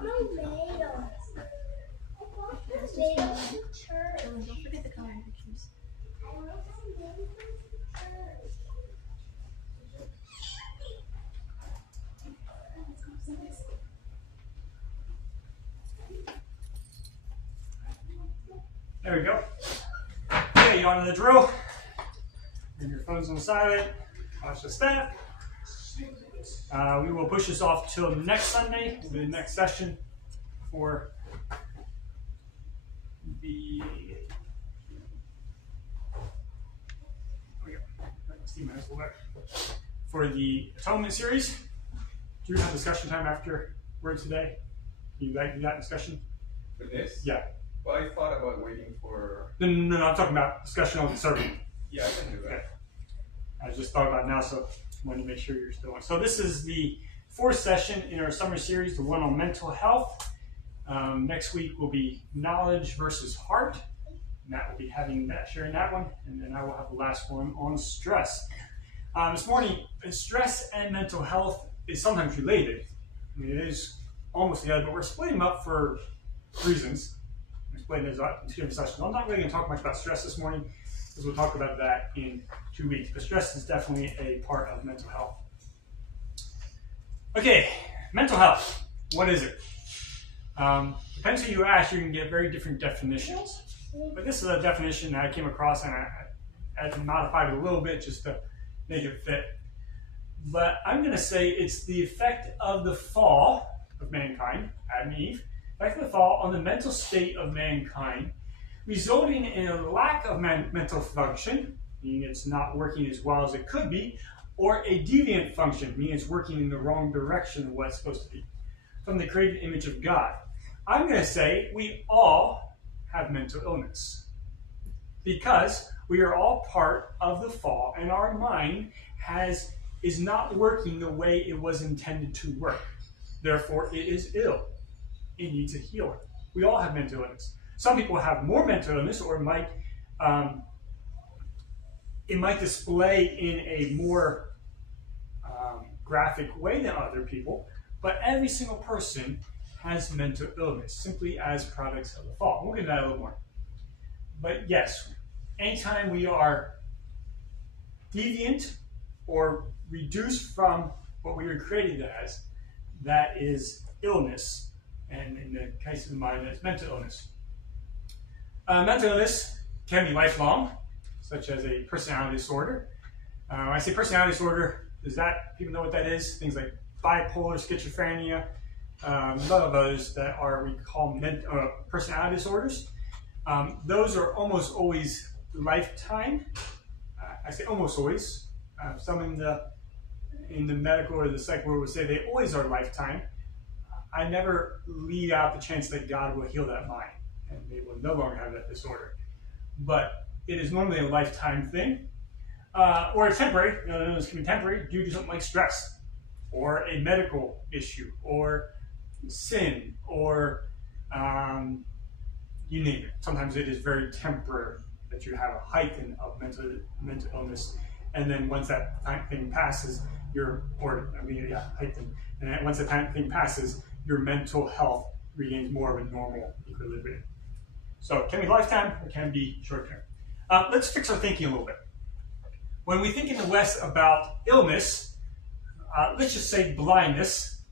Don't forget the coloring pictures. There we go. Okay, you on to the drill. And your phone's on silent. Watch the step. We will push this off till next Sunday. Will be the next session for the. For the Atonement series. Do you have discussion time after Word today? You like do that discussion? For this? Yeah. Well, I thought about waiting for. No, I'm talking about discussion on the sermon. Yeah, I can do that. Okay. I just thought about it now, so I wanted to make sure you're still on. So this is the fourth session in our summer series, the one on mental health. Next week will be knowledge versus heart. Matt will be sharing that one, and then I will have the last one on stress. This morning, stress and mental health is sometimes related. I mean, it is almost together, but we're splitting them up for reasons. We're splitting those up in two different sessions. I'm not really going to talk much about stress this morning, because we'll talk about that in 2 weeks. But stress is definitely a part of mental health. Okay, mental health. What is it? Depends who you ask, you can get very different definitions. But this is a definition that I came across, and I modified it a little bit just to make it fit. But I'm going to say it's the effect of the fall of mankind, Adam and Eve, effect of the fall on the mental state of mankind, resulting in a lack of mental function, meaning it's not working as well as it could be, or a deviant function, meaning it's working in the wrong direction of what it's supposed to be, from the created image of God. I'm going to say we all have mental illness because we are all part of the fall, and our mind is not working the way it was intended to work. Therefore, it is ill. It needs a healer. We all have mental illness. Some people have more mental illness, or it might display in a more graphic way than other people. But every single person has mental illness, simply as products of the fall. We'll get into that a little more. But yes, anytime we are deviant or reduced from what we were created as, that is illness. And in the case of the mind, that's mental illness. Mental illness can be lifelong, such as a personality disorder. When I say personality disorder, people know what that is? Things like bipolar, schizophrenia, a lot of those that we call personality disorders. Those are almost always lifetime. I say almost always. Some in the medical or the psych world would say they always are lifetime. I never leave out the chance that God will heal that mind and they will no longer have that disorder. But it is normally a lifetime thing, or a temporary. This can be temporary due to something like stress, or a medical issue, or sin, or you name it. Sometimes it is very temporary that you have a heighten of mental illness, and then once that thing passes, heighten. And once that thing passes, your mental health regains more of a normal equilibrium. So it can be lifetime, or it can be short term. Let's fix our thinking a little bit. When we think in the West about illness, let's just say blindness,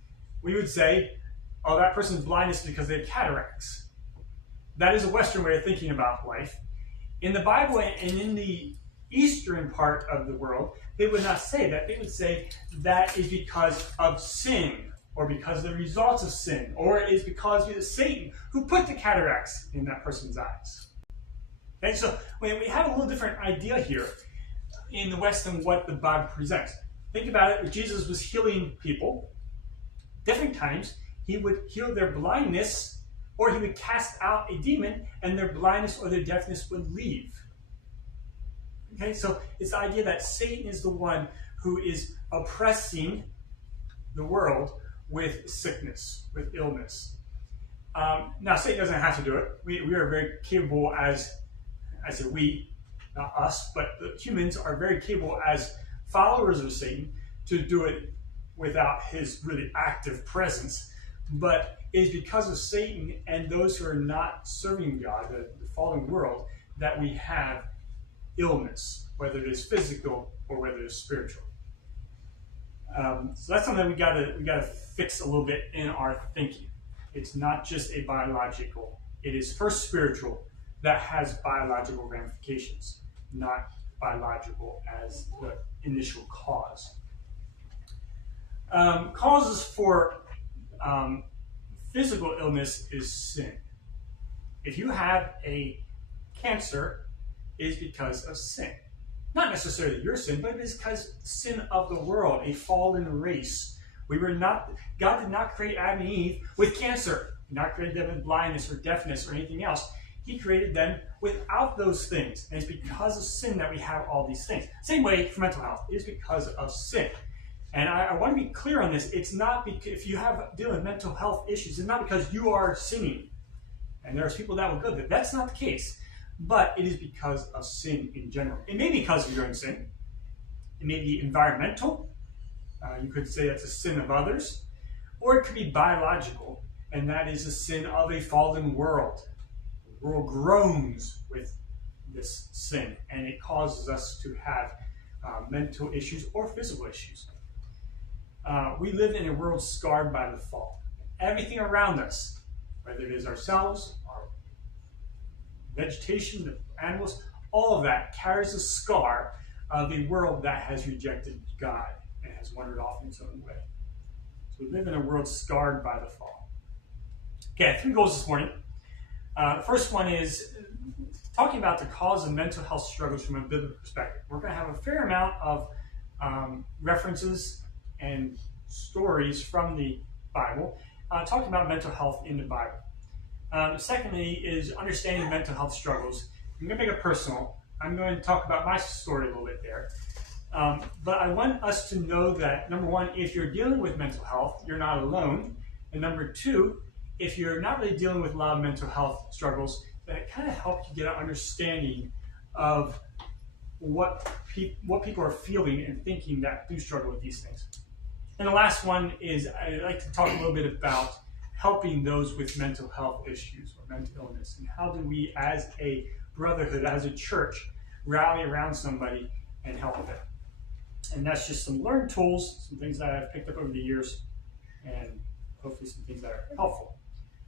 we would say, oh, that person's blindness because they have cataracts. That is a Western way of thinking about life. In the Bible and in the Eastern part of the world, they would not say that. They would say that is because of sin, or because of the results of sin, or it is because it is Satan who put the cataracts in that person's eyes. Okay, so when we have a little different idea here in the West than what the Bible presents. Think about it, when Jesus was healing people, different times, he would heal their blindness, or he would cast out a demon, and their blindness or their deafness would leave. Okay, so it's the idea that Satan is the one who is oppressing the world with sickness, with illness. Now, Satan doesn't have to do it. We are very capable as, I say we, not us, but the humans are very capable as followers of Satan to do it without his really active presence. but it is because of Satan and those who are not serving God, the fallen world, that we have illness, whether it is physical or whether it is spiritual. So that's something we gotta fix a little bit in our thinking. It's not just a biological; it is first spiritual that has biological ramifications, not biological as the initial cause. Causes for physical illness is sin. If you have a cancer, it is because of sin. Not necessarily your sin, but it is because the sin of the world, a fallen race. God did not create Adam and Eve with cancer. He did not create them with blindness or deafness or anything else. He created them without those things. And it's because of sin that we have all these things. Same way for mental health. It is because of sin. And I want to be clear on this. It's not because if you have dealing with mental health issues, it's not because you are sinning. And there's people that will go there. That's not the case. But it is because of sin in general. It may be because of your own sin. It may be environmental. You could say that's a sin of others. Or it could be biological, and that is a sin of a fallen world. The world groans with this sin, and it causes us to have mental issues or physical issues. We live in a world scarred by the fall. Everything around us, whether it is ourselves, our vegetation, the animals, all of that carries a scar of a world that has rejected God and has wandered off in its own way. So we live in a world scarred by the fall. Okay, 3 goals this morning. The first one is talking about the cause of mental health struggles from a biblical perspective. We're going to have a fair amount of references and stories from the Bible talking about mental health in the Bible. Secondly is understanding mental health struggles. I'm going to make it personal. I'm going to talk about my story a little bit there. But I want us to know that, number one, if you're dealing with mental health, you're not alone. And number two, if you're not really dealing with a lot of mental health struggles, that it kind of helps you get an understanding of what people are feeling and thinking that do struggle with these things. And the last one is I'd like to talk a little bit about helping those with mental health issues or mental illness, and how do we as a brotherhood, as a church, rally around somebody and help them. And that's just some learned tools, some things that I've picked up over the years, and hopefully some things that are helpful.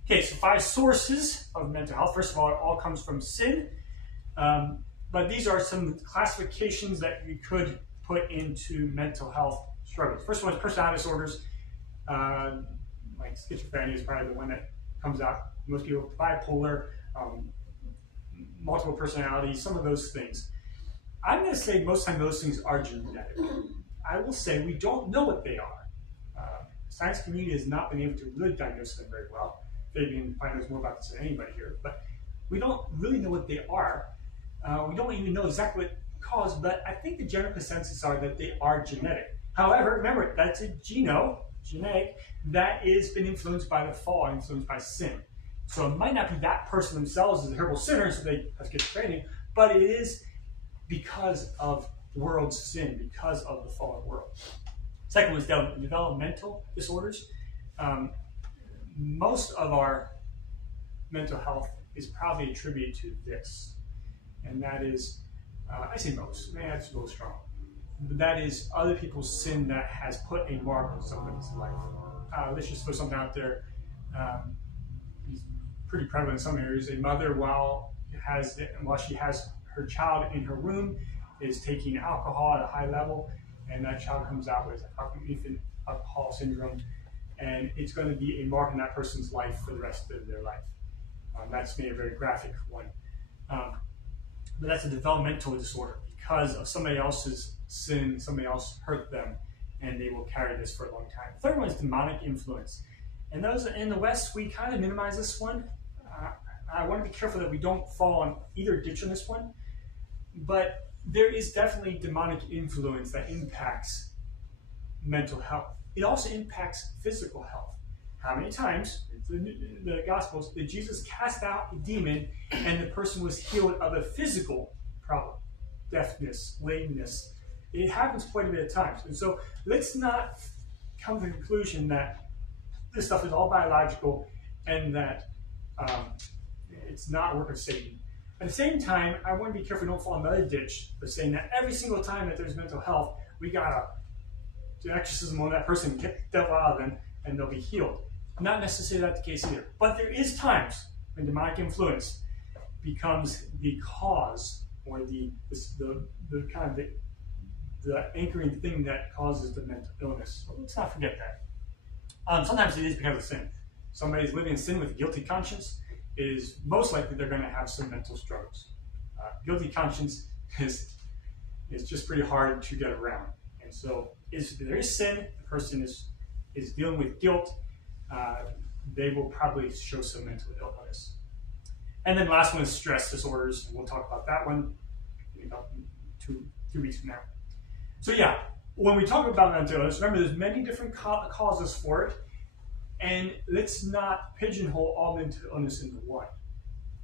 Okay, so 5 sources of mental health. First of all, it all comes from sin. But these are some classifications that you could put into mental health struggles. First one is personality disorders. Like schizophrenia is probably the one that comes out. Most people, bipolar, multiple personalities, some of those things. I'm going to say most of the time those things are genetic. I will say we don't know what they are. The science community has not been able to really diagnose them very well. Fabian probably knows more about this than anybody here, but we don't really know what they are. We don't even know exactly what cause, but I think the general consensus are that they are genetic. However, remember, that's a genetic, that is been influenced by the fall, influenced by sin. So it might not be that person themselves is a horrible sinner, so they have schizophrenia, but it is because of world sin, because of the fallen world. Second was developmental disorders. Most of our mental health is probably attributed to this, and that is, I say most, maybe that's a little strong, but that is other people's sin that has put a mark on somebody's life. Let's just put something out there. It's pretty prevalent in some areas. A mother, while she has her child in her womb, is taking alcohol at a high level, and that child comes out with infant alcohol syndrome, and it's going to be a mark in that person's life for the rest of their life. That's maybe a very graphic one. But that's a developmental disorder because of somebody else's sin, somebody else hurt them, and they will carry this for a long time. The third one is demonic influence. And those in the West, we kind of minimize this one. I want to be careful that we don't fall on either ditch on this one, but there is definitely demonic influence that impacts mental health. It also impacts physical health. How many times, the Gospels, did Jesus cast out a demon and the person was healed of a physical problem? Deafness, lameness. It happens quite a bit of times. And so let's not come to the conclusion that this stuff is all biological and that it's not a work of Satan. At the same time, I want to be careful we don't fall in another ditch of saying that every single time that there's mental health, we gotta do exorcism on that person, kick the devil out of them, and they'll be healed. Not necessarily that the case either. But there is times when demonic influence becomes the cause or the kind of the anchoring thing that causes the mental illness. So let's not forget that. Sometimes it is because of sin. Somebody's living in sin with a guilty conscience. It is most likely they're going to have some mental struggles. Guilty conscience is just pretty hard to get around. And so if there is sin, the person is dealing with guilt, they will probably show some mental illness. And then last one is stress disorders, and we'll talk about that one in about 2 weeks from now. So yeah, when we talk about mental illness, remember there's many different causes for it, and let's not pigeonhole all mental illness into one.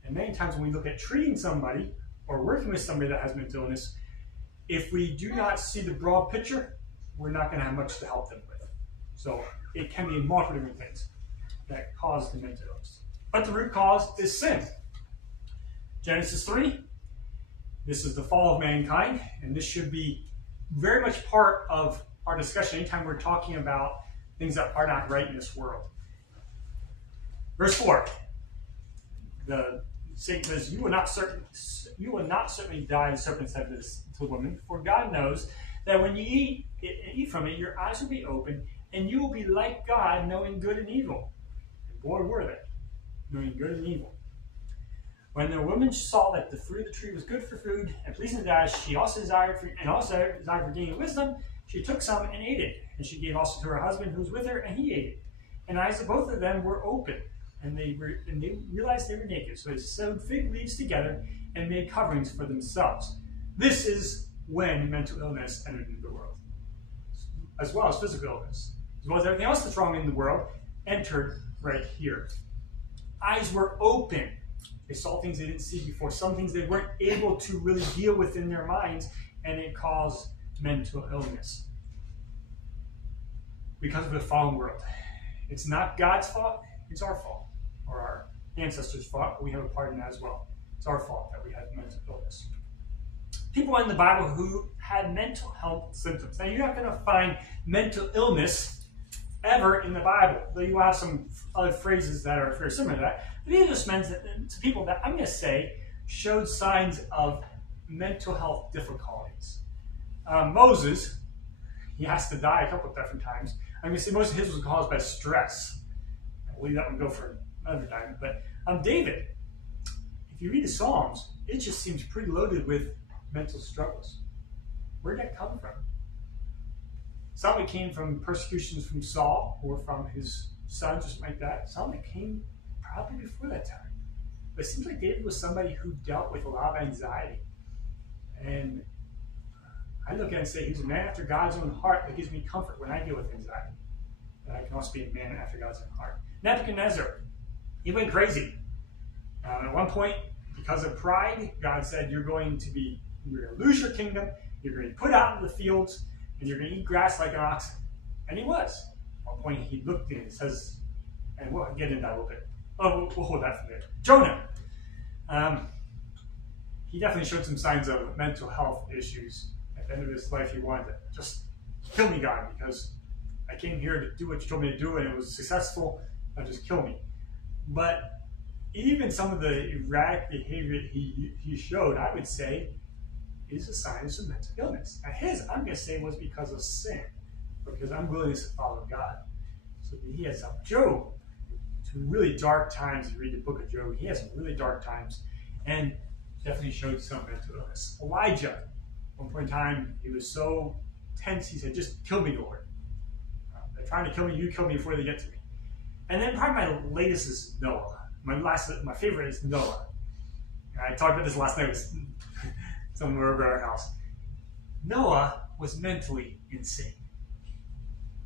And many times when we look at treating somebody or working with somebody that has mental illness, if we do not see the broad picture, we're not going to have much to help them with. So it can be multiple different things that cause the mental illness. But the root cause is sin. Genesis 3, this is the fall of mankind, and this should be very much part of our discussion anytime we're talking about things that are not right in this world. Verse 4, Satan says, you will not certainly die, the serpent said this to the woman, for God knows that when you eat from it, your eyes will be open, and you will be like God, knowing good and evil. And boy, were they, knowing good and evil. When the woman saw that the fruit of the tree was good for food and pleasing to the eyes, she also desired for gaining wisdom. She took some and ate it, and she gave also to her husband who was with her, and he ate it. And the eyes of both of them were open, and they realized they were naked. So they sewed fig leaves together and made coverings for themselves. This is when mental illness entered into the world, as well as physical illness, as well as everything else that's wrong in the world, entered right here. Eyes were open. They saw things they didn't see before, some things they weren't able to really deal with in their minds, and it caused mental illness. Because of the fallen world. It's not God's fault, it's our fault, or our ancestors' fault, but we have a part in that as well. It's our fault that we had mental illness. People in the Bible who had mental health symptoms. Now, you're not going to find mental illness ever in the Bible, though you will have some other phrases that are very similar to that. But these are just meant to people that I'm going to say showed signs of mental health difficulties. Moses, he has to die a couple of different times. I'm going to say most of his was caused by stress. I'll leave that one go for another time. But David, if you read the Psalms, it just seems pretty loaded with mental struggles. Where did that come from? Some of it came from persecutions from Saul or from his sons or something like that. Some of it came probably before that time. But it seems like David was somebody who dealt with a lot of anxiety. And I look at it and say, he's a man after God's own heart that gives me comfort when I deal with anxiety. And I can also be a man after God's own heart. Nebuchadnezzar, he went crazy. At one point, because of pride, God said, you're going to lose your kingdom, you're going to be put out into the fields, and you're going to eat grass like an ox. And he was. At one point, he looked and it says, and we'll get into that a little bit. Oh, we'll hold that for there. Jonah. He definitely showed some signs of mental health issues. At the end of his life, he wanted to just kill me, God, because I came here to do what you told me to do, and it was successful. Now just kill me. But even some of the erratic behavior he showed, I would say, is a sign of some mental illness. Now his, I'm going to say, was because of sin, because unwillingness to follow God. So he had some. Job, some really dark times. You read the book of Job, he had some really dark times, and definitely showed some mental illness. Elijah, at one point in time, he was so tense, he said, just kill me, Lord. They're trying to kill me, you kill me before they get to me. And then probably my latest is Noah. My favorite is Noah. I talked about this last night with someone over at our house. Noah was mentally insane.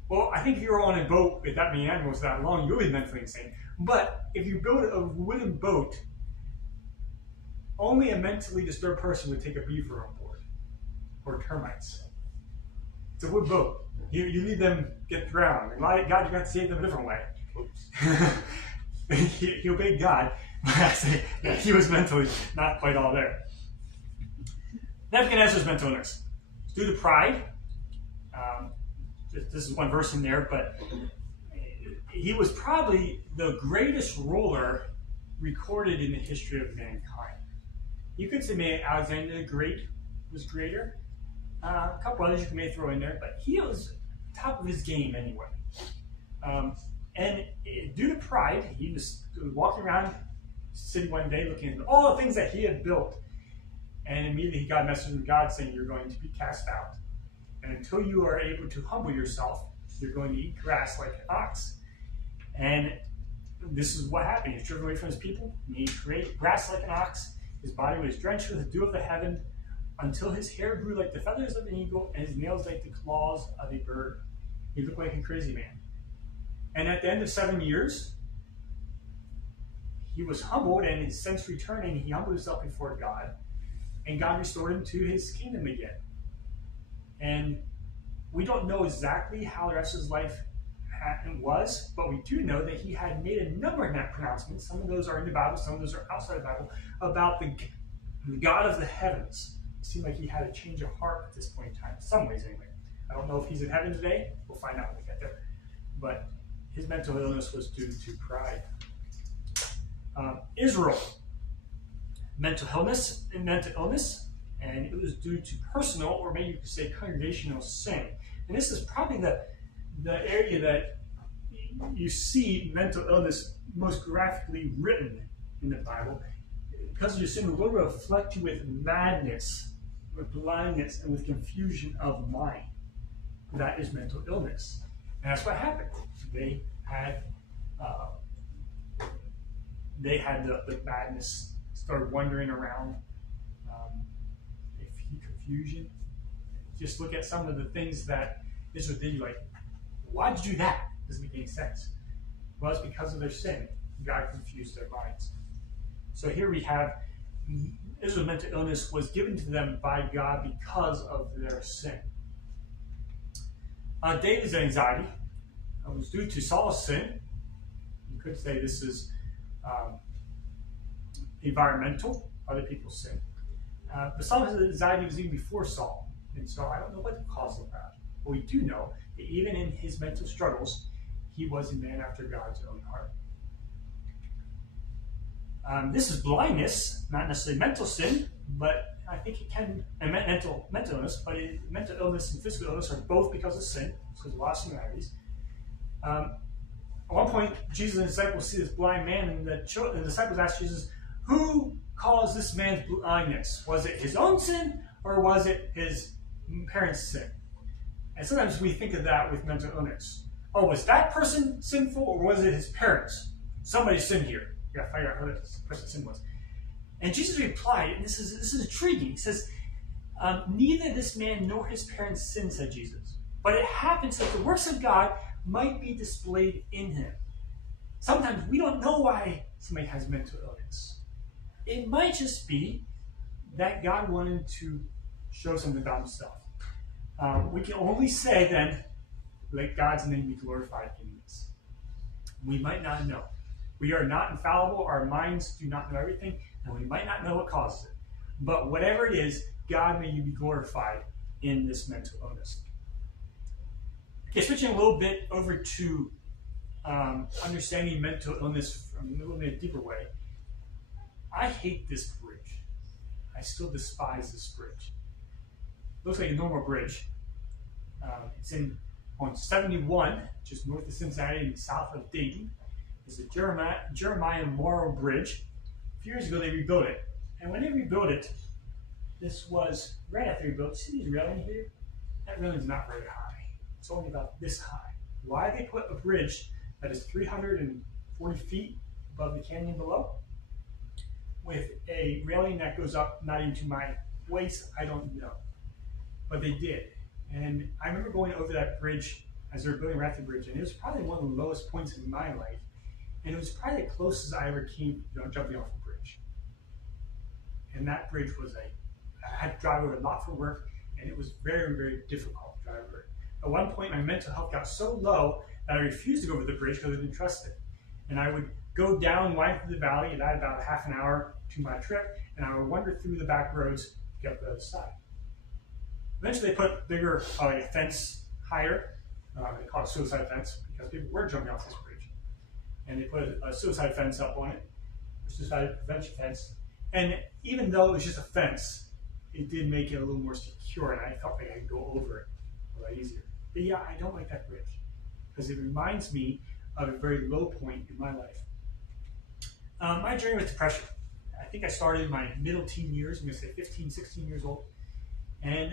Well, I think if you're on a boat with that many animals that long, you'll be mentally insane. But if you build a wooden boat, only a mentally disturbed person would take a beaver on board, or termites. It's a wood boat. You leave them get drowned. God, you got to save them a different way. he obeyed God, but I say that he was mentally not quite all there. Nebuchadnezzar's mental illness. It's due to pride. This is one verse in there, but he was probably the greatest ruler recorded in the history of mankind. You could say maybe Alexander the Great was greater. A couple others you may throw in there, but he was top of his game anyway. And due to pride, he was walking around the city one day looking at all the things that he had built. And immediately he got a message from God saying, you're going to be cast out. And until you are able to humble yourself, you're going to eat grass like an ox. And this is what happened. He was driven away from his people. And he ate grass like an ox. His body was drenched with the dew of the heaven until his hair grew like the feathers of an eagle and his nails like the claws of a bird. He looked like a crazy man. And at the end of 7 years, he was humbled, and since returning, he humbled himself before God. And God restored him to his kingdom again. And we don't know exactly how the rest of his life was, but we do know that he had made a number of pronouncements. Some of those are in the Bible, some of those are outside the Bible, about the God of the heavens. It seemed like he had a change of heart at this point in time, in some ways anyway. I don't know if he's in heaven today. We'll find out when we get there. But his mental illness was due to pride. Israel, mental illness, and it was due to personal, or maybe you could say congregational sin. And this is probably the area that you see mental illness most graphically written in the Bible. Because of your sin, the Lord will afflict you with madness, with blindness, and with confusion of mind. That is mental illness. And that's what happened. They had the madness, started wandering around, confusion. Just look at some of the things that Israel did. You're like, why did you do that? Doesn't make any sense. Well, it's because of their sin. God confused their minds. So here we have Israel's mental illness was given to them by God because of their sin. David's anxiety was due to Saul's sin. You could say this is environmental, other people's sin. But Saul's anxiety was even before Saul. And so I don't know what the cause of that. But we do know that even in his mental struggles, he was a man after God's own heart. This is blindness, not necessarily mental sin, but I think it can, and mental illness, but mental illness and physical illness are both because of sin, so there's a lot of similarities. At one point, Jesus and the disciples see this blind man, and the disciples ask Jesus, who caused this man's blindness? Was it his own sin, or was it his parents' sin? And sometimes we think of that with mental illness. Oh, was that person sinful, or was it his parents? Somebody sinned here. You gotta figure out who that person's sin was. And Jesus replied, and this is intriguing. He says, neither this man nor his parents sinned, said Jesus. But it happens that the works of God might be displayed in him. Sometimes we don't know why somebody has mental illness. It might just be that God wanted to show something about himself. We can only say then, let God's name be glorified in this. We might not know. We are not infallible. Our minds do not know everything, and we might not know what causes it. But whatever it is, God may be glorified in this mental illness. Okay, switching a little bit over to understanding mental illness from a little bit deeper way. I hate this bridge. I still despise this bridge. It looks like a normal bridge. It's on 71, just north of Cincinnati and south of Dayton. It's the Jeremiah Morrow Bridge. A few years ago, they rebuilt it. And when they rebuilt it, this was right after they rebuilt. See these railings here? That railing is not very high. It's only about this high. Why they put a bridge that is 340 feet above the canyon below with a railing that goes up not even to my waist, I don't know. But they did. And I remember going over that bridge as they were building Rafting Bridge, and it was probably one of the lowest points in my life. And it was probably the closest I ever came jumping off a bridge. And that bridge was I had to drive over a lot for work, and it was very, very difficult to drive over. At one point, my mental health got so low that I refused to go over the bridge because I didn't trust it. And I would go down, wind through the valley, and I had about half an hour to my trip, and I would wander through the back roads to get up the other side. Eventually, they put bigger, a fence higher. They call it a suicide fence because people were jumping off this bridge. And they put a suicide fence up on it, a suicide prevention fence. And even though it was just a fence, it did make it a little more secure, and I felt like I could go over it a lot easier. But yeah, I don't like that bridge because it reminds me of a very low point in my life. My journey with depression. I think I started in my middle teen years. I'm going to say 15, 16 years old. And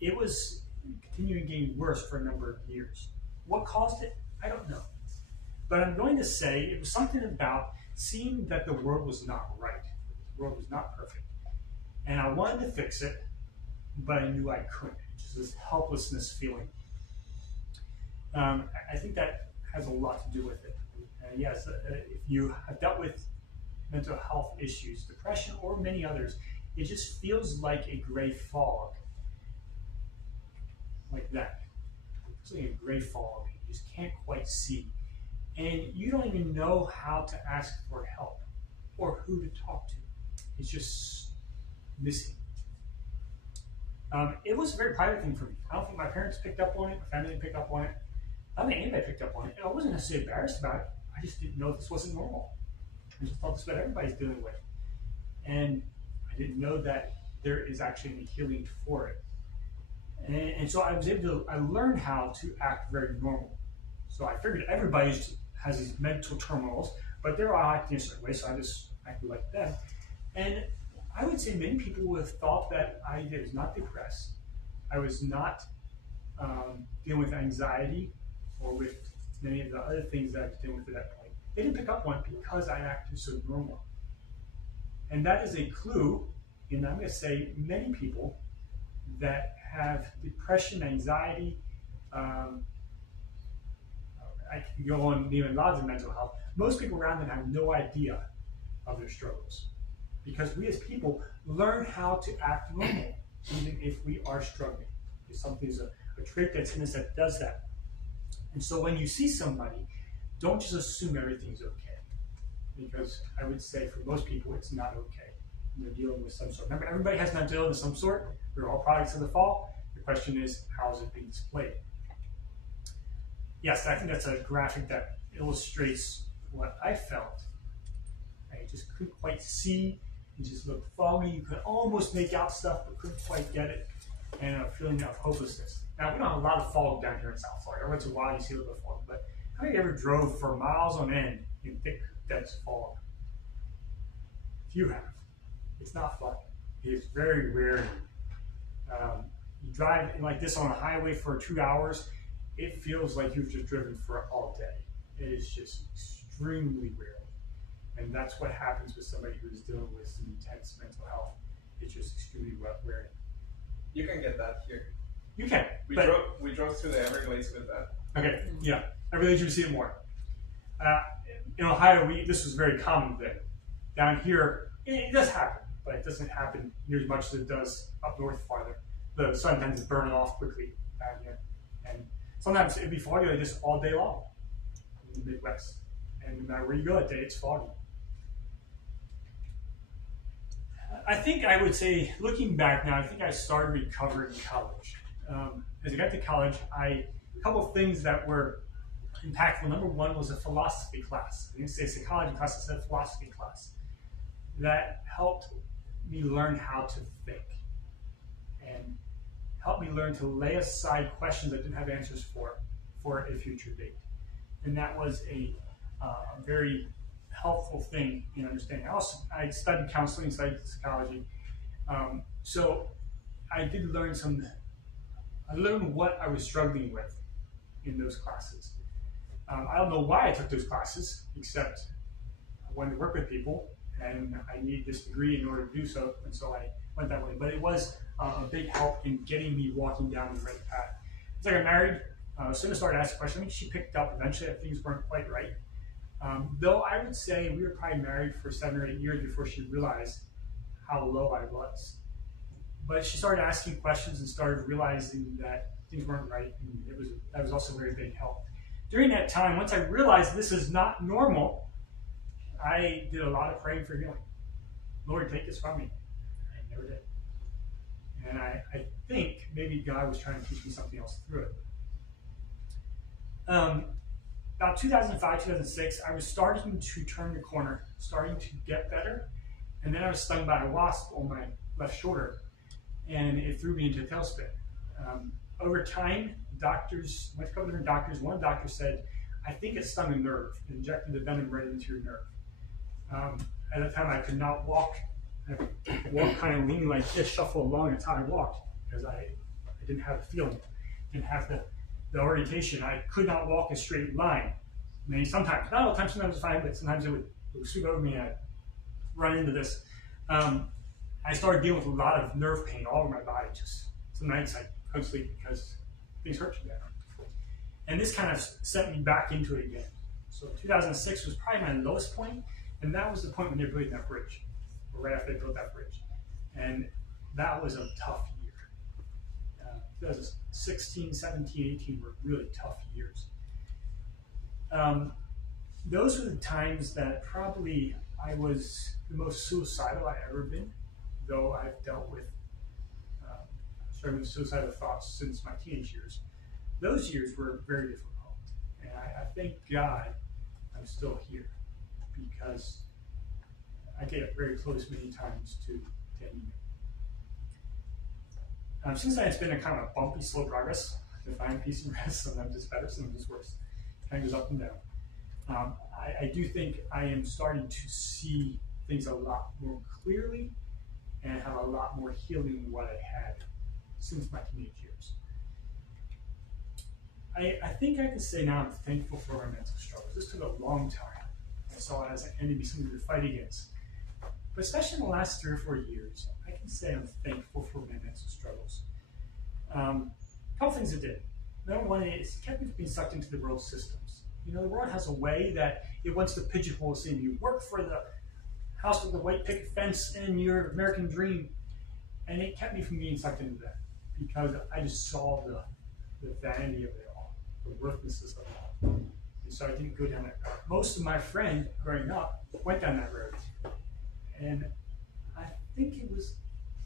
it was continuing getting worse for a number of years. What caused it? I don't know. But I'm going to say it was something about seeing that the world was not right. The world was not perfect. And I wanted to fix it, but I knew I couldn't. Just this helplessness feeling. I think that has a lot to do with it. Yes, if you have dealt with mental health issues, depression, or many others, it just feels like a gray fog. Like that. It's like a gray fog. You just can't quite see. And you don't even know how to ask for help or who to talk to. It's just missing. It was a very private thing for me. I don't think my parents picked up on it, my family picked up on it. I don't think anybody picked up on it. And I wasn't necessarily embarrassed about it. I just didn't know this wasn't normal. I just thought this is what everybody's dealing with. And I didn't know that there is actually a healing for it. And so I was able to, I learned how to act very normal. So I figured everybody has these mental terminals, but they're all acting a certain way, so I just acted like them. And I would say many people would have thought that I was not depressed. I was not dealing with anxiety or with many of the other things that I was dealing with at that point. They didn't pick up on it because I acted so normal. And that is a clue, and I'm going to say many people that have depression, anxiety, I can go on even lots of mental health. Most people around them have no idea of their struggles. Because we as people learn how to act normal, even if we are struggling. If something's a trait that's in us that does that. And so when you see somebody, don't just assume everything's okay. Because I would say for most people, it's not okay. They're dealing with some sort. Remember, everybody has mental illness of some sort. We're all products of the fall. The question is, how is it being displayed? Yes, I think that's a graphic that illustrates what I felt. I just couldn't quite see. It just looked foggy. You could almost make out stuff, but couldn't quite get it. And a feeling of hopelessness. Now, we don't have a lot of fog down here in South Florida. Every once in a while, you see a little bit of fog. But how many of you ever drove for miles on end in thick, dense fog? If you have, it's not fun. It's very wearing. You drive like this on a highway for 2 hours, it feels like you've just driven for all day. It is just extremely wearing. And that's what happens with somebody who's dealing with some intense mental health. It's just extremely wearing. You can get that here. You can. We drove through the Everglades with that. Okay, yeah. Everglades, you see it more. In Ohio, this was a very common thing. Down here, it does happen, but it doesn't happen near as much as it does up north farther. The sun tends to burn it off quickly down here. And sometimes it'd be foggy like this all day long in the Midwest. And no matter where you go that day, it's foggy. I think I would say, looking back now, I think I started recovering in college. As I got to college, a couple of things that were impactful. Number one was a philosophy class. I didn't say psychology class, I said philosophy class. That helped me learn how to think and helped me learn to lay aside questions I didn't have answers for a future date. And that was a very helpful thing in understanding. I studied counseling, studied psychology. So I did learn I learned what I was struggling with in those classes. I don't know why I took those classes, except I wanted to work with people and I needed this degree in order to do so, and so I went that way. But it was a big help in getting me walking down the right path. As I got married, soon I started asking questions. I think she picked up eventually that things weren't quite right. Though I would say we were probably married for 7 or 8 years before she realized how low I was. But she started asking questions and started realizing that things weren't right, and that was also a very big help. During that time, once I realized this is not normal, I did a lot of praying for healing. Lord, take this from me. I never did. And I think maybe God was trying to teach me something else through it. About 2005, 2006, I was starting to turn the corner, starting to get better, and then I was stung by a wasp on my left shoulder, and it threw me into a tailspin. Over time, doctors, went to a couple different doctors. One doctor said, I think it stung a nerve, it injected the venom right into your nerve. At the time, I could not walk. I walked kind of leaning like this, shuffle along. That's how I walked, because I didn't have the feeling, didn't have the orientation. I could not walk a straight line. Sometimes, not all the time, sometimes it was fine, but sometimes it would sweep over me and I'd run into this. I started dealing with a lot of nerve pain all over my body. Just some nights I couldn't sleep because things hurt too bad. And this kind of sent me back into it again. So 2006 was probably my lowest point, and that was the point when they were building that bridge, or right after they built that bridge. And that was a tough year. 2016, 17, 18 were really tough years. Those were the times that probably I was the most suicidal I've ever been, though I've dealt with struggling with suicidal thoughts since my teenage years. Those years were very difficult, and I thank God I'm still here, because I get very close many times to ending it. Since then, it's been a kind of a bumpy, slow progress to find peace and rest. Sometimes it's better, sometimes it's worse. It kind of goes up and down. I do think I am starting to see things a lot more clearly and have a lot more healing than what I had since my teenage years. I think I can say now I'm thankful for my mental struggles. This took a long time. I saw it as an enemy, something to fight against. But especially in the last 3 or 4 years, I can say I'm thankful for my mental struggles. A couple things it did. Number one is it kept me from being sucked into the world systems. You know, the world has a way that it wants to pigeonhole us in. You work for the house with the white picket fence and your American dream. And it kept me from being sucked into that, because I just saw the vanity of it all, the worthlessness of it all. And so I didn't go down that road. Most of my friends growing up went down that road. And I think it was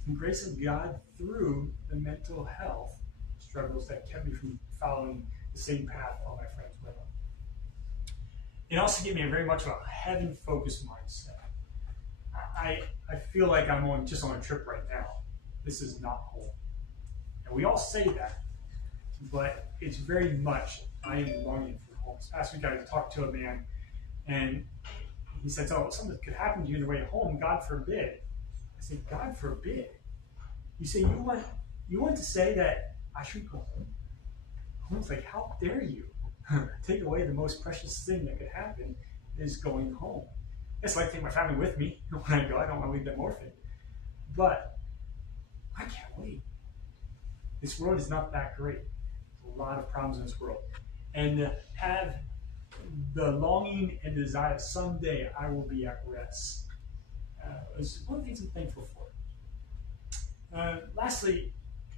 the grace of God through the mental health struggles that kept me from following the same path all my friends went on. It also gave me a very much of a heaven-focused mindset. I feel like I'm just on a trip right now. This is not home. And we all say that, but it's very much, I am longing for home. This past week I talked to a man, and he said, oh, something could happen to you on the way home, God forbid. I said, God forbid? You say, you want to say that I should go home? Home's like, how dare you? Take away the most precious thing that could happen is going home. It's like taking my family with me. When I go, I don't want to leave them orphaned. But I can't wait. This world is not that great. There's a lot of problems in this world. And to have the longing and desire that someday I will be at rest is one of the things I'm thankful for. Lastly,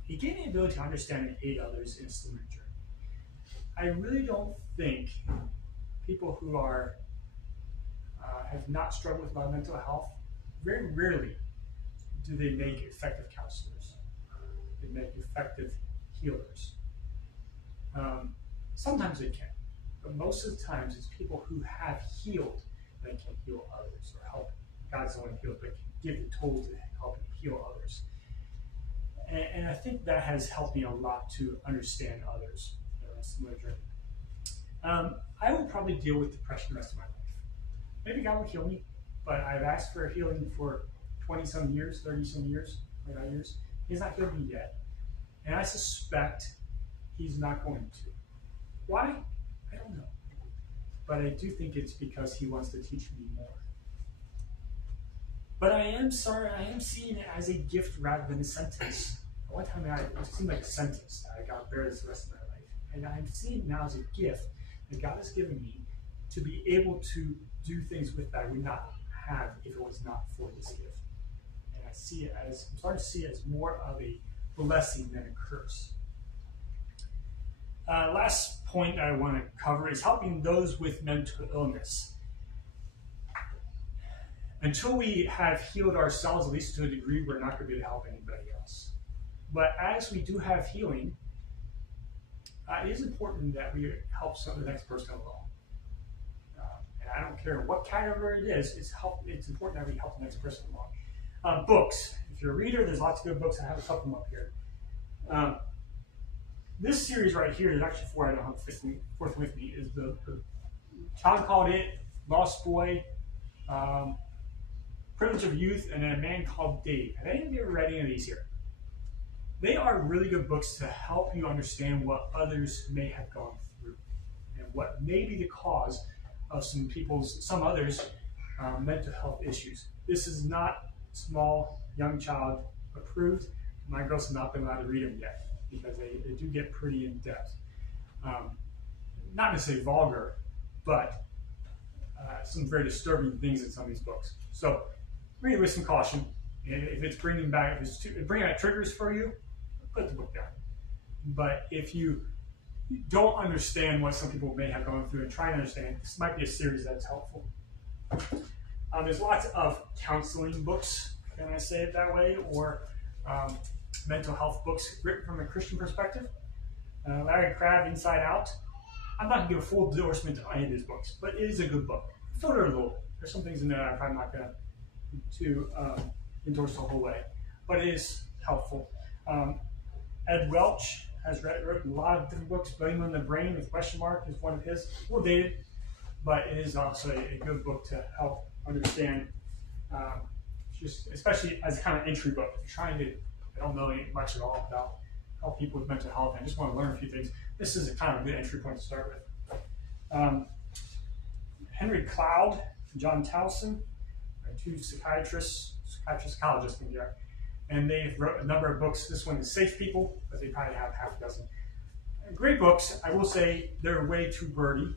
he gave me the ability to understand and aid others in a similar journey. I really don't think people who are have not struggled with mental health, very rarely do they make effective counselors. They make effective healers. Sometimes they can, but most of the times it's people who have healed that can heal others, or help. God's the one who heals, but can give the tools to help heal others. And I think that has helped me a lot to understand others in a similar journey. I will probably deal with depression the rest of my life. Maybe God will heal me, but I've asked for healing for 20-some years, 30-some years, 29 years. He's not healed me yet. And I suspect he's not going to. Why? I don't know. But I do think it's because he wants to teach me more. But I am seeing it as a gift rather than a sentence. At one time it seemed like a sentence that I got to bear this the rest of my life. And I'm seeing it now as a gift that God has given me to be able to do things with that I would not have if it was not for this gift. And I'm starting to see it as more of a blessing than a curse. Last point I want to cover is helping those with mental illness. Until we have healed ourselves, at least to a degree, we're not going to be able to help anybody else. But as we do have healing, it is important that we help the next person along. And I don't care what category it is, it's important that we help the next person along. Books. If you're a reader, there's lots of good books. I have a couple of them up here. This series right here, there's actually four I don't have fourth with me, is the Child Called It, Lost Boy, Privilege of Youth, and then A Man Called Dave. Have any of you ever read any of these here? They are really good books to help you understand what others may have gone through and what may be the cause of some others' mental health issues. This is not small, young child approved. My girls have not been allowed to read them yet because they do get pretty in depth. Not necessarily vulgar, but some very disturbing things in some of these books. So read it with some caution. If it's bringing back triggers for you, put the book down. But if you don't understand what some people may have gone through and try to understand, this might be a series that's helpful. There's lots of counseling books, can I say it that way, or mental health books written from a Christian perspective. Larry Crabb, Inside Out. I'm not going to give a full endorsement to any of these books, but it is a good book. Filter it a little bit. There's some things in there I'm probably not going to endorse the whole way, but it is helpful. Ed Welch has wrote a lot of different books. Blame on the Brain with question mark is one of his. A little dated, but it is also a good book to help understand, just especially as a kind of entry book. If you're trying to, I don't know much at all about help people with mental health, and I just want to learn a few things. This is a kind of good entry point to start with. Henry Cloud, John Towson, two psychologists in here, and they've wrote a number of books. This one is Safe People, but they probably have half a dozen. Great books. I will say they're way too wordy.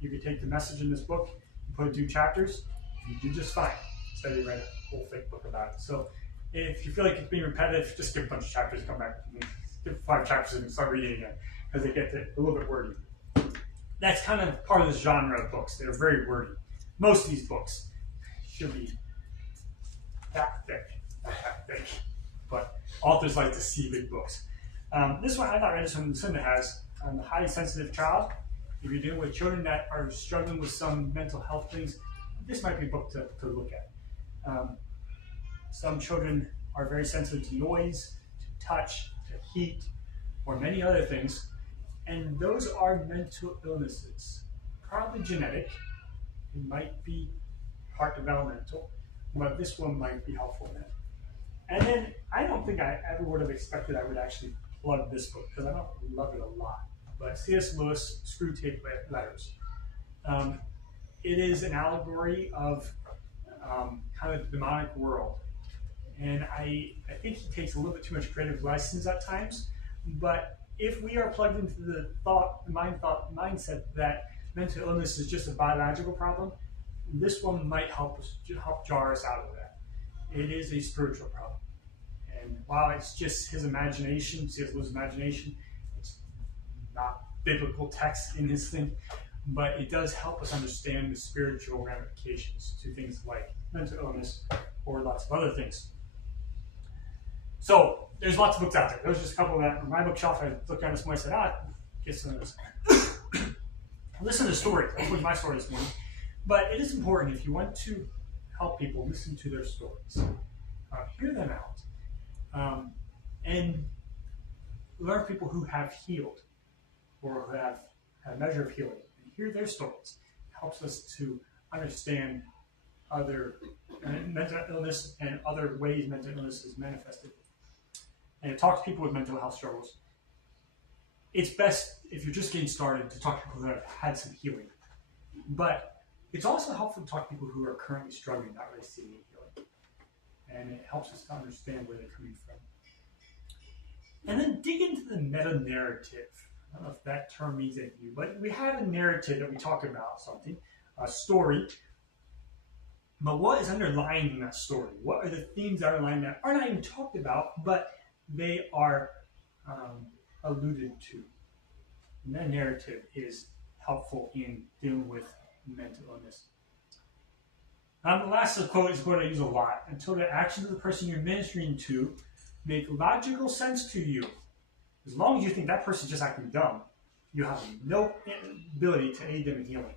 You could take the message in this book and put it in 2 chapters, and you do just fine. Instead, you write a whole thick book about it. So if you feel like it's being repetitive, just skip a bunch of chapters, come back, skip 5 chapters, and start reading again, because they get a little bit wordy. That's kind of part of this genre of books. They're very wordy. Most of these books should be that thick, but authors like to see big books. This one, I thought read this one Lucinda has, The Highly Sensitive Child. If you're dealing with children that are struggling with some mental health things, this might be a book to look at. Some children are very sensitive to noise, to touch, to heat, or many other things, and those are mental illnesses. Probably genetic. It might be part developmental, but this one might be helpful then. And then I don't think I ever would have expected I would actually plug this book because I don't love it a lot. But C.S. Lewis, Screwtape Letters. It is an allegory of kind of the demonic world. And I think he takes a little bit too much creative license at times. But if we are plugged into the mindset that mental illness is just a biological problem, this one might help jar us out of that. It is a spiritual problem. And while it's just his imagination, C.S. Lewis' imagination, it's not biblical text in his thing, but it does help us understand the spiritual ramifications to things like mental illness or lots of other things. So there's lots of books out there. There's just a couple that on my bookshelf I looked at this morning and said, get some of this. Listen to stories. That was my story this morning. But it is important if you want to help people, listen to their stories. Hear them out. And learn people who have healed or who have a measure of healing. And hear their stories. It helps us to understand other mental illness and other ways mental illness is manifested. And talk to people with mental health struggles. It's best, if you're just getting started, to talk to people that have had some healing. But it's also helpful to talk to people who are currently struggling, not really seeing any healing. And it helps us to understand where they're coming from. And then dig into the meta-narrative. I don't know if that term means anything to you, but we have a narrative that we talk about something, a story. But what is underlying that story? What are the themes that are underlying that are not even talked about, but they are alluded to? And that narrative is helpful in dealing with mental illness. The last quote is a quote I use a lot. Until the actions of the person you're ministering to make logical sense to you, as long as you think that person's just acting dumb, you have no ability to aid them in healing.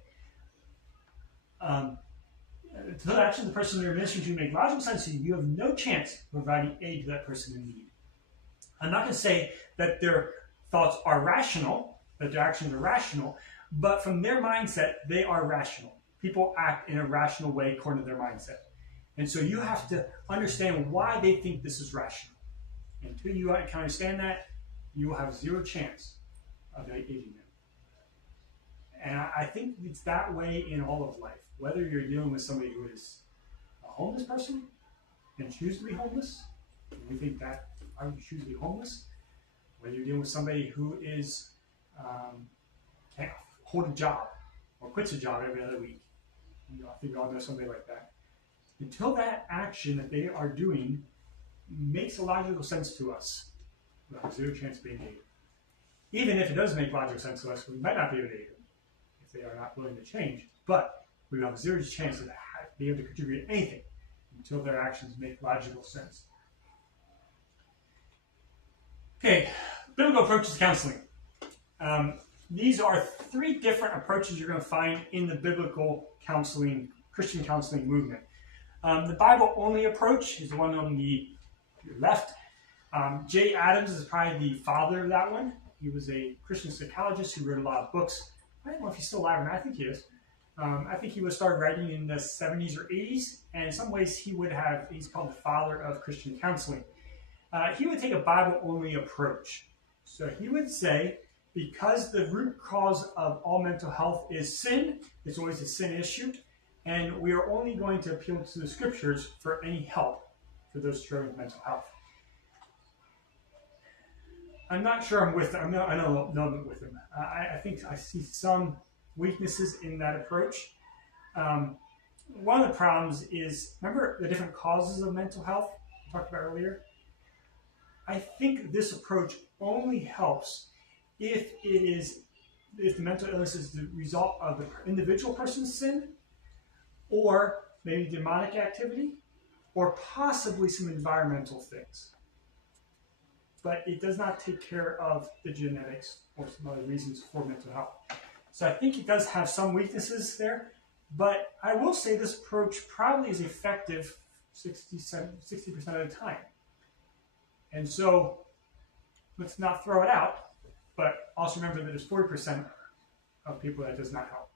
Until the actions of the person you're ministering to make logical sense to you, you have no chance of providing aid to that person in need. I'm not going to say that their thoughts are rational, that their actions are rational, but from their mindset, they are rational. People act in a rational way according to their mindset. And so you have to understand why they think this is rational. Until you can understand that, you will have zero chance of aiding them. And I think it's that way in all of life. Whether you're dealing with somebody who is a homeless person and choose to be homeless, and you think that I would choose to be homeless, whether you're dealing with somebody who is can't hold a job or quits a job every other week. I think we all know somebody like that. Until that action that they are doing makes a logical sense to us, we have zero chance of being aided. Even if it does make logical sense to us, we might not be able to aid them if they are not willing to change. But we have zero chance of being able to contribute anything until their actions make logical sense. Okay, biblical approaches to counseling. These are three different approaches you're going to find in the biblical counseling, Christian counseling movement. The Bible-only approach is the one on the left. Jay Adams is probably the father of that one. He was a Christian psychologist who wrote a lot of books. I don't know if he's still alive or not. I think he is. I think he was started writing in the 70s or 80s, and in some ways he's called the father of Christian counseling. He would take a Bible-only approach. So he would say, because the root cause of all mental health is sin, it's always a sin issue, and we are only going to appeal to the scriptures for any help for those struggling with mental health. I'm not sure I'm with him. I know I'm with him. I think I see some weaknesses in that approach. One of the problems is, remember the different causes of mental health we talked about earlier? I think this approach only helps if the mental illness is the result of the individual person's sin, or maybe demonic activity, or possibly some environmental things. But it does not take care of the genetics or some other reasons for mental health. So I think it does have some weaknesses there, but I will say this approach probably is effective 60% of the time. And so let's not throw it out, but also remember that there's 40% of people that does not help.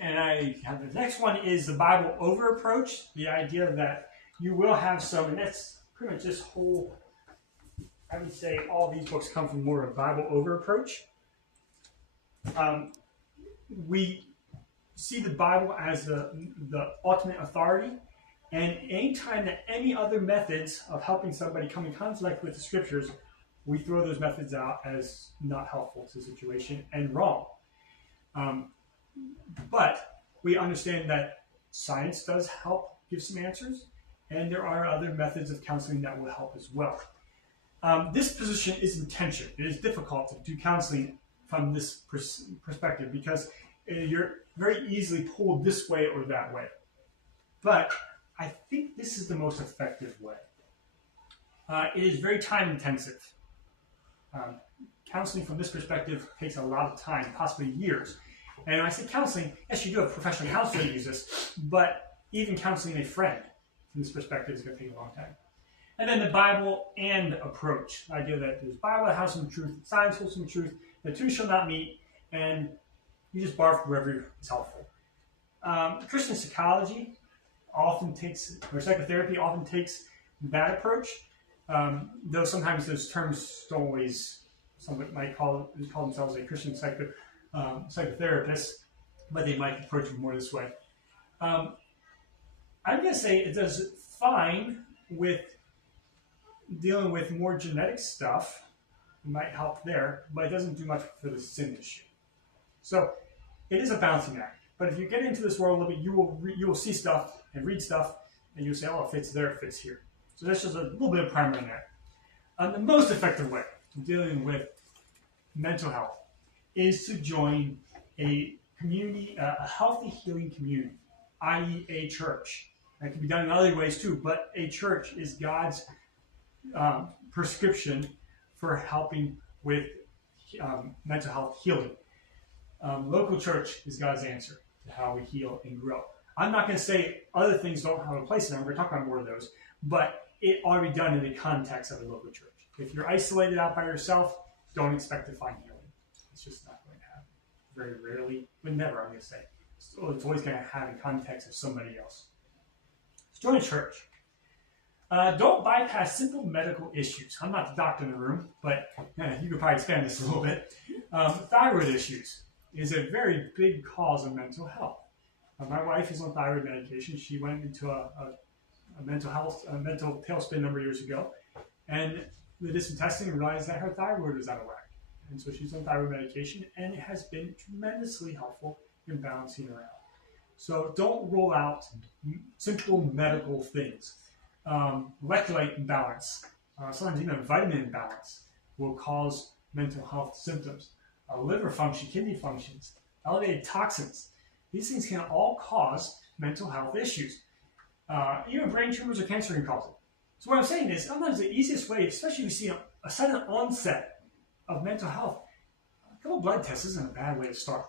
And I have the next one is the Bible over approach, the idea that you will have some, and that's pretty much this whole, I would say all these books come from more of a Bible over approach. We see the Bible as the ultimate authority, and anytime that any other methods of helping somebody come in conflict with the scriptures, we throw those methods out as not helpful to the situation and wrong. But we understand that science does help give some answers, and there are other methods of counseling that will help as well. This position is in tension. It is difficult to do counseling from this perspective because you're very easily pulled this way or that way. But I think this is the most effective way. It is very time intensive. Counseling from this perspective takes a lot of time, possibly years. And when I say counseling, yes, you do have a professional counselor who uses this, but even counseling a friend from this perspective is going to take a long time. And then the Bible and approach, the idea that there's Bible that has some truth, science holds some truth, the two shall not meet, and you just barf wherever is helpful. Christian psychology often takes, or psychotherapy often takes that approach, though sometimes those terms don't always, someone might call themselves a Christian psychotherapist, but they might approach it more this way. I'm going to say it does fine with dealing with more genetic stuff. It might help there, but it doesn't do much for the sin issue. So it is a balancing act. But if you get into this world a little bit, you will see stuff and read stuff, and you'll say, oh, it fits there, it fits here. So that's just a little bit of primer on that. The most effective way of dealing with mental health is to join a community, a healthy healing community, i.e. a church. That can be done in other ways too, but a church is God's prescription for helping with mental health healing. Local church is God's answer to how we heal and grow. I'm not going to say other things don't have a place in them. We're going to talk about more of those, but it ought to be done in the context of a local church. If you're isolated out by yourself, don't expect to find healing. It's just not going to happen. Very rarely, but never, I'm going to say. So it's always going to have in context of somebody else. So join a church. Don't bypass simple medical issues. I'm not the doctor in the room, but you could probably expand this a little bit. Thyroid issues is a very big cause of mental health. My wife is on thyroid medication. She went into a mental tailspin a number of years ago, and we did some testing and realized that her thyroid was out of whack. And so she's on thyroid medication, and it has been tremendously helpful in balancing her out. So don't roll out simple medical things. Electrolyte imbalance, sometimes even vitamin imbalance, will cause mental health symptoms. Liver function, kidney functions, elevated toxins. These things can all cause mental health issues. Even brain tumors or cancer can cause it. So what I'm saying is, sometimes the easiest way, especially if you see a sudden onset of mental health, a couple blood tests isn't a bad way to start.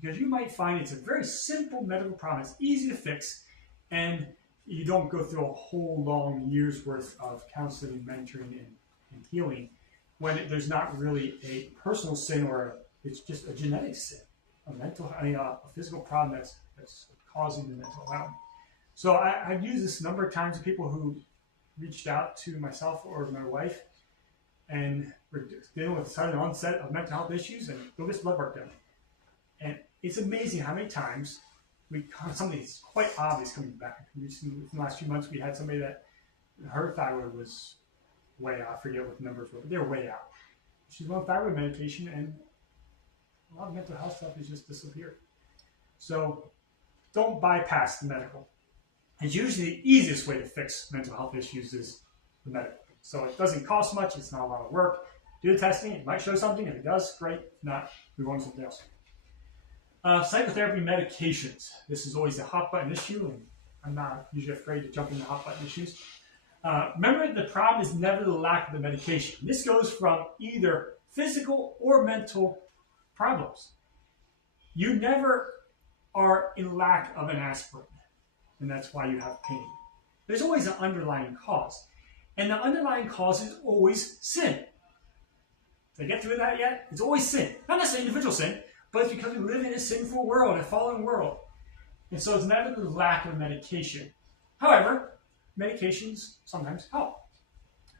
Because you might find it's a very simple medical problem. It's easy to fix, and you don't go through a whole long year's worth of counseling, mentoring, and healing when there's not really a personal sin or it's just a genetic sin, a physical problem that's causing the mental health. So I've used this a number of times with people who reached out to myself or my wife and were dealing with a sudden onset of mental health issues, and go get blood work done. And it's amazing how many times something that's quite obvious coming back. Recently, in the last few months, we had somebody that her thyroid was way out. I forget what the numbers were, but they were way out. She's on thyroid medication, and a lot of mental health stuff has just disappeared. So don't bypass the medical. It's usually the easiest way to fix mental health issues is the medical. So it doesn't cost much. It's not a lot of work. Do the testing. It might show something. If it does, great. If not, move on to something else. Psychotherapy medications. This is always a hot button issue, and I'm not usually afraid to jump into hot button issues. Remember, the problem is never the lack of the medication. This goes from either physical or mental problems. You never are in lack of an aspirin, and that's why you have pain. There's always an underlying cause, and the underlying cause is always sin. Did I get through that yet? It's always sin. Not necessarily individual sin, but it's because we live in a sinful world, a fallen world. And so it's never the lack of medication. However, medications sometimes help.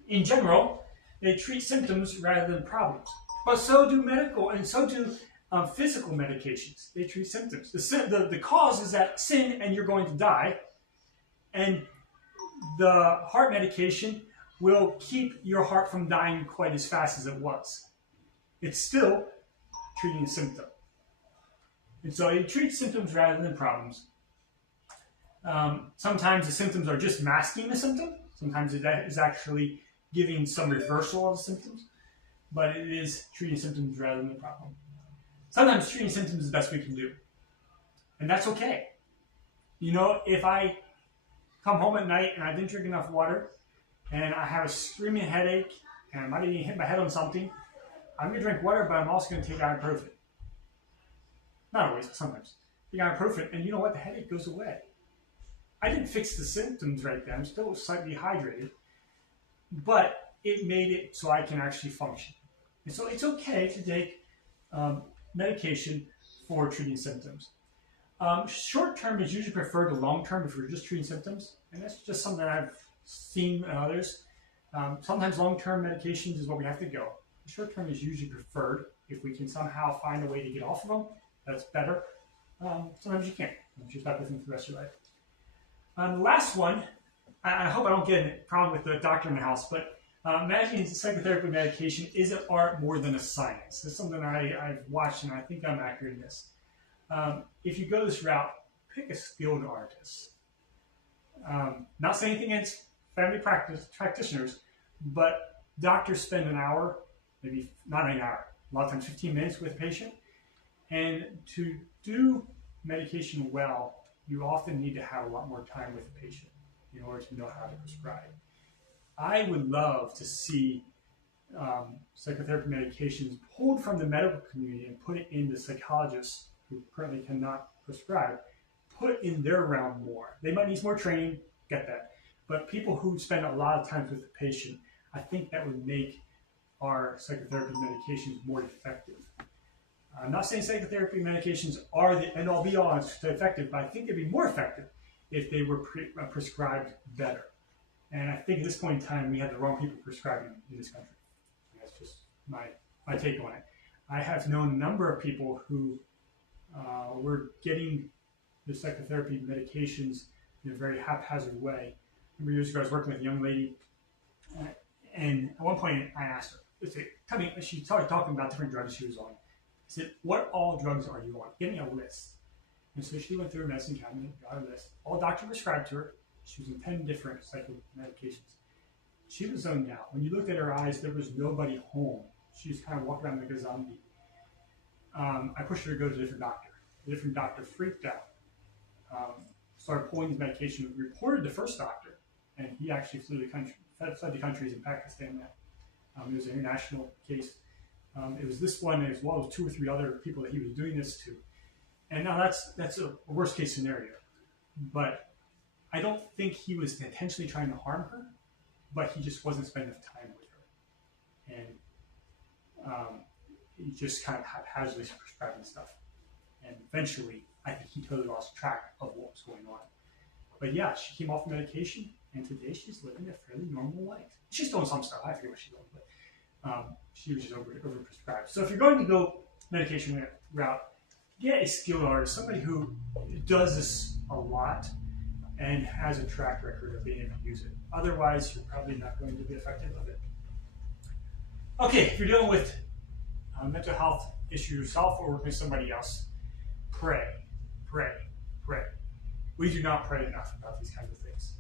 In general, they treat symptoms rather than problems. But so do physical medications. They treat symptoms. The cause is that sin and you're going to die. And the heart medication will keep your heart from dying quite as fast as it was. It's still treating a symptom. And so it treats symptoms rather than problems. Sometimes the symptoms are just masking the symptom. Sometimes it is actually giving some reversal of the symptoms. But it is treating symptoms rather than the problem. Sometimes treating symptoms is the best we can do. And that's okay. You know, if I come home at night and I didn't drink enough water, and I have a screaming headache, and I might even hit my head on something, I'm going to drink water, but I'm also going to take ibuprofen. Not always, but sometimes. Take ibuprofen, and you know what? The headache goes away. I didn't fix the symptoms right then. I'm still slightly dehydrated, but it made it so I can actually function. And so it's okay to take medication for treating symptoms. Short-term is usually preferred to long-term if we're just treating symptoms, and that's just something that I've seen in others. Sometimes long-term medications is what we have to go. Short-term is usually preferred. If we can somehow find a way to get off of them, that's better. Sometimes you can't. You're stuck with them for the rest of your life. The last one, I hope I don't get a problem with the doctor in the house, but imagine psychotherapy medication is an art more than a science. It's something I've watched, and I think I'm accurate in this. if you go this route, pick a skilled artist. Not saying anything against family practitioners, but doctors spend an hour, maybe not an hour, a lot of times 15 minutes with a patient. And to do medication well, you often need to have a lot more time with the patient in order to know how to prescribe. I would love to see psychotherapy medications pulled from the medical community and put it into psychologists who currently cannot prescribe, put in their realm more. They might need more training, get that. But people who spend a lot of time with the patient, I think that would make our psychotherapy medications more effective. I'm not saying psychotherapy medications are the end-all be-all effective, but I think they'd be more effective if they were prescribed better. And I think at this point in time, we have the wrong people prescribing in this country. That's just my take on it. I have known a number of people who were getting the psychotherapy medications in a very haphazard way. I remember years ago, I was working with a young lady, and at one point I asked her, she started talking about different drugs she was on. I said, what all drugs are you on? Give me a list. And so she went through her medicine cabinet, got a list. All doctor prescribed to her. She was on 10 different psycho medications. She was zoned out. When you looked at her eyes, there was nobody home. She was kind of walking around like a zombie. I pushed her to go to a different doctor. The different doctor freaked out. Started pulling his medication, reported the first doctor, and he actually fled the countries in Pakistan now. It was an international case. It was this one as well as 2 or 3 other people that he was doing this to. And now that's a worst case scenario. But I don't think he was intentionally trying to harm her, but he just wasn't spending enough time with her. And he just kind of haphazardly prescribing stuff. And eventually, I think he totally lost track of what was going on. But yeah, she came off medication, and today she's living a fairly normal life. She's doing some stuff. I forget what she's doing, but she was just overprescribed. So if you're going to go medication route, get a skilled artist, somebody who does this a lot and has a track record of being able to use it. Otherwise, you're probably not going to be effective with it. Okay, if you're dealing with mental health issues yourself or working with somebody else, pray, pray, pray. We do not pray enough about these kinds of things.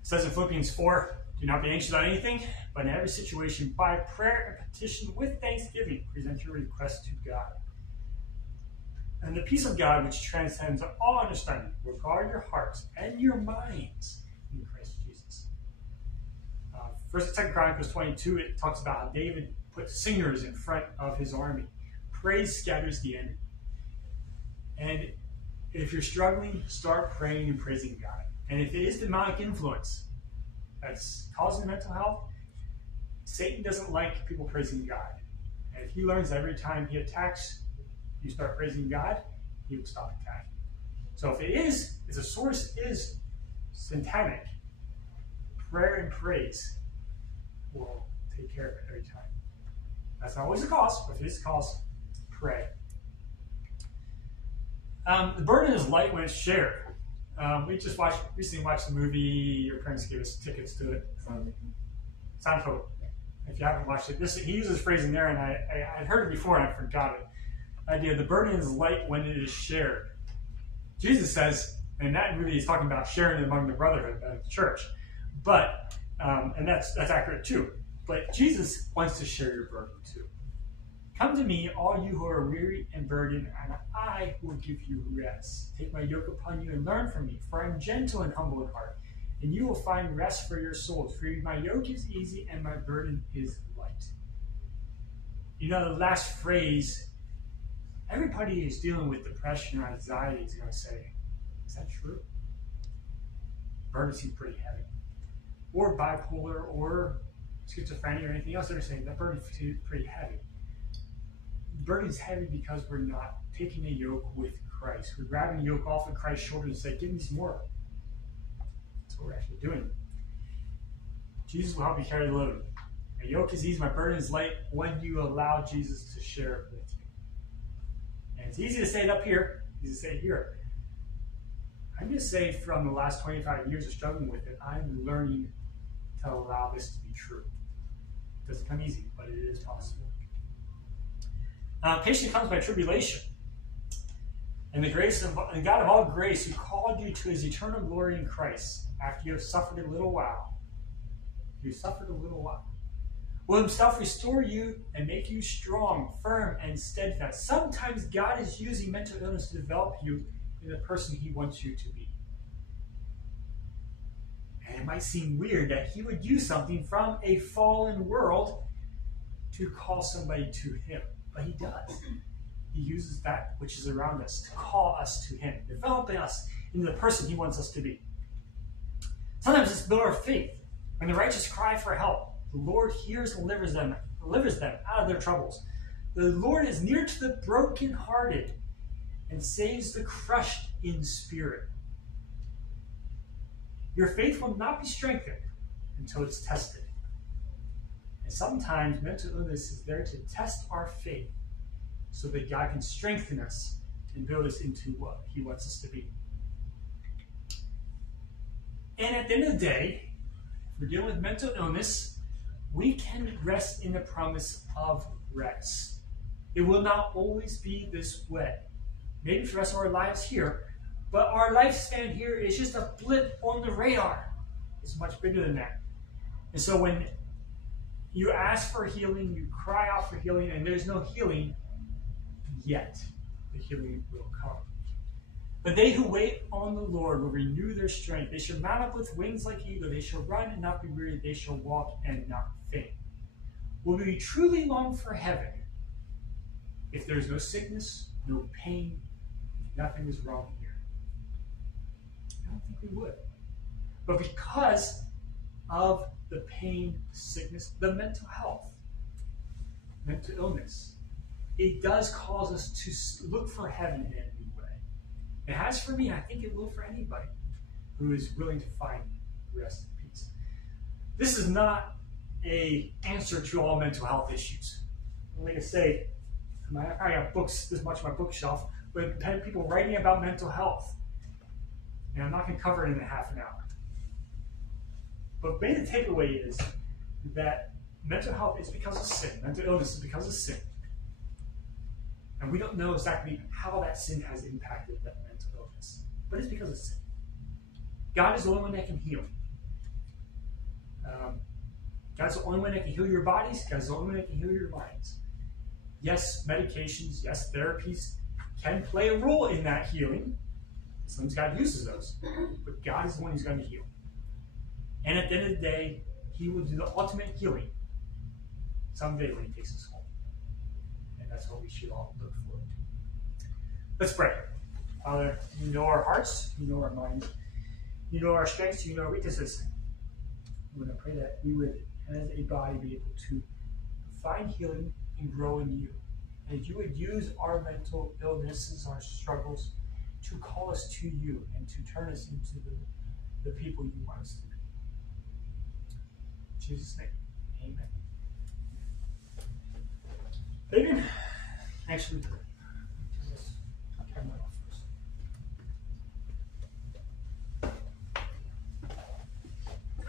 It says in Philippians 4, do not be anxious about anything, but in every situation, by prayer and petition with thanksgiving, present your requests to God. And the peace of God, which transcends all understanding, will guard your hearts and your minds in Christ Jesus. 1 and 2 Chronicles 22, it talks about how David put singers in front of his army. Praise scatters the enemy. And if you're struggling, start praying and praising God. And if it is demonic influence that's causing mental health, Satan doesn't like people praising God. And if he learns every time he attacks, you start praising God, he will stop attacking. So if the source is satanic, prayer and praise will take care of it every time. That's not always the cause, but if it is the cause, pray. The burden is light when it's shared. We just recently watched the movie. Your parents gave us tickets to it. Seinfeld. If you haven't watched it, he uses phrase in there, and I'd heard it before and I forgot it. The idea the burden is light when it is shared. Jesus says, and that really is talking about sharing it among the brotherhood of the church. But and that's accurate too. But Jesus wants to share your burden too. Come to me, all you who are weary and burdened, and I will give you rest. Take my yoke upon you and learn from me, for I am gentle and humble in heart, and you will find rest for your souls. For my yoke is easy and my burden is light. You know, the last phrase, everybody is dealing with depression or anxiety is going to say, is that true? Burden seems pretty heavy. Or bipolar or schizophrenia or anything else, they're saying that burden seems pretty heavy. Burden is heavy because we're not taking a yoke with Christ. We're grabbing the yoke off of Christ's shoulders and say, give me some more. That's what we're actually doing. Jesus will help you carry the load. My yoke is easy, my burden is light when you allow Jesus to share it with you. And it's easy to say it up here, easy to say it here. I'm going to say from the last 25 years of struggling with it, I'm learning to allow this to be true. It doesn't come easy, but it is possible. Patience comes by tribulation. And the grace of and God of all grace, who called you to his eternal glory in Christ, after you have suffered a little while, will himself restore you and make you strong, firm, and steadfast. Sometimes God is using mental illness to develop you in the person he wants you to be. And it might seem weird that he would use something from a fallen world to call somebody to him, but he does. He uses that which is around us to call us to him, developing us into the person he wants us to be. Sometimes it's build our faith. When the righteous cry for help, the Lord hears and delivers them out of their troubles. The Lord is near to the brokenhearted and saves the crushed in spirit. Your faith will not be strengthened until it's tested. And sometimes mental illness is there to test our faith so that God can strengthen us and build us into what he wants us to be. And at the end of the day, if we're dealing with mental illness, we can rest in the promise of rest. It will not always be this way. Maybe for the rest of our lives here, but our lifespan here is just a blip on the radar. It's much bigger than that. And so when you ask for healing, you cry out for healing, and there's no healing yet, the healing will come. But they who wait on the Lord will renew their strength. They shall mount up with wings like eagle. They shall run and not be weary. They shall walk and not faint. Will we truly long for heaven if there's no sickness, no pain, nothing is wrong here? I don't think we would. But because of the pain, sickness, the mental health, mental illness, it does cause us to look for heaven in a new way. It has for me, and I think it will for anybody who is willing to find rest and peace. This is not an answer to all mental health issues. Like I say, I probably have books this much on my bookshelf with people writing about mental health. And I'm not going to cover it in a half an hour. But the main takeaway is that mental health is because of sin. Mental illness is because of sin. And we don't know exactly how that sin has impacted that mental illness. But it's because of sin. God is the only one that can heal. God's the only one that can heal your bodies. God's the only one that can heal your minds. Yes, medications, yes, therapies can play a role in that healing. Sometimes God uses those. But God is the one who's going to heal. And at the end of the day, he will do the ultimate healing someday when he takes us home. And that's what we should all look forward to. Let's pray. Father, you know our hearts, you know our minds, you know our strengths, you know our weaknesses. I'm going to pray that we would, as a body, be able to find healing and grow in you. And you would use our mental illnesses, our struggles, to call us to you and to turn us into the people you want us to be. In Jesus' name, amen. Fabian, actually.